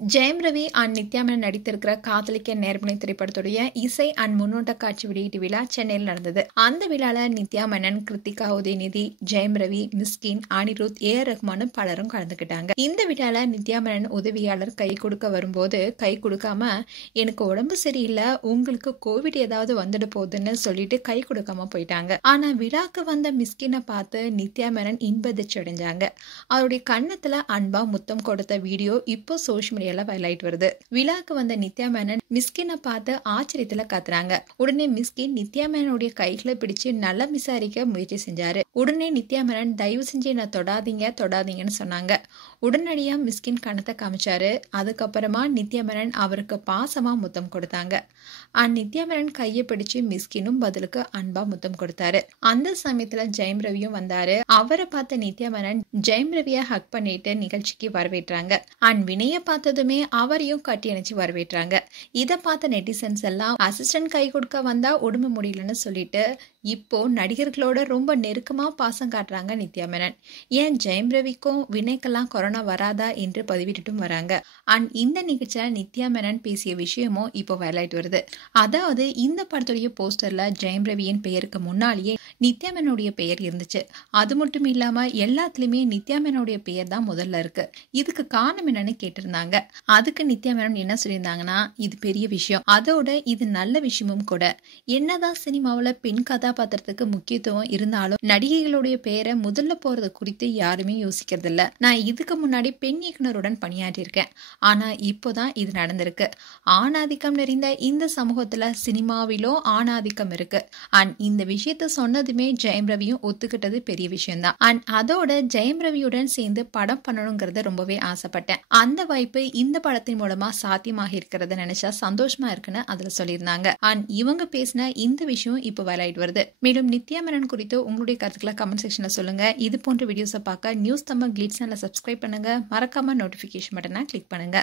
Jayam Ravi and Nithya Menon நடித்திருக்கிற காதலிக்க நேர்மனை திரைப்படத்துடைய இசை and முன்னோட்ட காட்சி வெளியீட்டு விழா சென்னையில் நடந்தது. அந்த விழால நித்யா மேனன், கிருத்திகா உதயநிதி, ஜெயம் ரவி, மிஸ்கின், அனிருத், ஏ ஆர் ரஹ்மான் பலரும் கலந்துக்கிட்டாங்க. இந்த விழால நித்யா மேனன் உதவியாளர் கை கொடுக்க வரும்போது கை கொடுக்காம எனக்கு உடம்பு சரியில்லை, உங்களுக்கு கோவிட் ஏதாவது வந்துட போகுதுன்னு சொல்லிட்டு கை கொடுக்காம போயிட்டாங்க. ஆனா விழாக்கு வந்த மிஸ்கினை பார்த்து நித்யா மேனன் இன்பதிர்ச்சி அடைஞ்சாங்க. அவருடைய கன்னத்துல அன்பா முத்தம் கொடுத்த வீடியோ இப்போ சோஷியல் மீடியா வைரலாயிட்டு வருது. விழாக்கு வந்த நித்யா மேனன் மிஸ்கினை பார்த்து ஆச்சரியத்துல கத்துறாங்க. உடனே மிஸ்கின் நித்யா மேனனுடைய கைகளை பிடிச்சு நல்லா விசாரிக்க முயற்சி செஞ்சாரு. உடனே நித்யா மேனன் தயவு செஞ்சு என்ன தொடாதீங்கன்னு சொன்னாங்க. உடனடியா மிஸ்கின் கணத்தை காமிச்சாரு. அதுக்கப்புறமா நித்யா மேனன் அவருக்கு பாசமா முத்தம் கொடுத்தாங்க. நித்யா மேனன் கையை பிடிச்சு மிஸ்கினும் பதிலுக்கு அன்பா முத்தம் கொடுத்தாரு. அந்த சமயத்துல ஜெயம் ரவியும் வந்தாரு. அவரை பார்த்த நித்யா மேனன் ஜெயம் ரவியை ஹக் பண்ணிட்டு நிகழ்ச்சிக்கு வரவேற்றாங்க. வினய பார்த்ததுமே அவரையும் கட்டி அணைச்சு வரவேற்றாங்க. இதை பார்த்த நெட்டிசன்ஸ் எல்லாம் அசிஸ்டன்ட் கை கொடுக்க வந்தா உடம்பு முடியலன்னு சொல்லிட்டு இப்போ நடிகர்களோட ரொம்ப நெருக்கமா பாசம் காட்டுறாங்க நித்யா மேனன். ஏன் ஜெயம் ரவிக்கும் வினய்க்கெல்லாம் கொரோனா வராதா என்று பதிவிட்டுட்டும் வராங்க. இந்த நிகழ்ச்சியில நித்யா மேனன் பேசிய விஷயமும் இப்போ வைரலாயிட்டு வருது. அதாவது இந்த படத்துடைய போஸ்டர்ல ஜெயம் ரவியின் பெயருக்கு முன்னாலேயே நித்யா மேனனுடைய பெயர் இருந்துச்சு. அது மட்டும் இல்லாம எல்லாத்துலயுமே நித்யா மேனனுடைய பெயர் தான் முதல்ல இருக்கு. இதுக்கு காரணம் என்னன்னு கேட்டிருந்தாங்க. அதுக்கு நித்யா மேனன் என்ன சொல்லியிருந்தாங்கன்னா, இது பெரிய விஷயம், அதோட இது நல்ல விஷயமும் கூட. என்னதான் சினிமாவில் பெண் கதாபாத்திரத்துக்கு முக்கியத்துவம் இருந்தாலும் நடிகைகளுடைய பெயரை முதல்ல போறது குறித்து யாருமே யோசிக்கிறது இல்ல. நான் இதுக்கு முன்னாடி பெண் இயக்குனருடன் பணியாற்றியிருக்கேன். ஆனா இப்போதான் இது நடந்திருக்கு. ஆணாதிக்கம் நிறைந்த இந்த சமூகத்துல சினிமாவிலும் ஆணாதிக்கம் இருக்கு. இந்த விஷயத்த சொன்னதுமே ஜெயம் ரவியும் ஒத்துக்கிட்டது பெரிய விஷயம் தான். அதோட ஜெயம் ரவியுடன் சேர்ந்து படம் பண்ணணுங்கிறத ரொம்பவே ஆசைப்பட்டேன். அந்த வாய்ப்பு இந்த படத்தின் மூலமா சாத்தியமாக இருக்கிறத நினைச்சா சந்தோஷமா இருக்குன்னு அதுல சொல்லியிருந்தாங்க. இவங்க பேசின இந்த விஷயம் இப்போ வைரலாயிட்டு வருது. மேலும் நித்யா மேனன் குறித்து உங்களுடைய கருத்துக்களை கமெண்ட் செக்ஷன்ல சொல்லுங்க. இது போன்ற வீடியோஸை பார்க்க நியூஸ் தமிழ் கிளிட்ஸ் சேனலை சப்ஸ்கிரைப் பண்ணுங்க. மறக்காம நோட்டிபிகேஷன் பட்டனை கிளிக் பண்ணுங்க.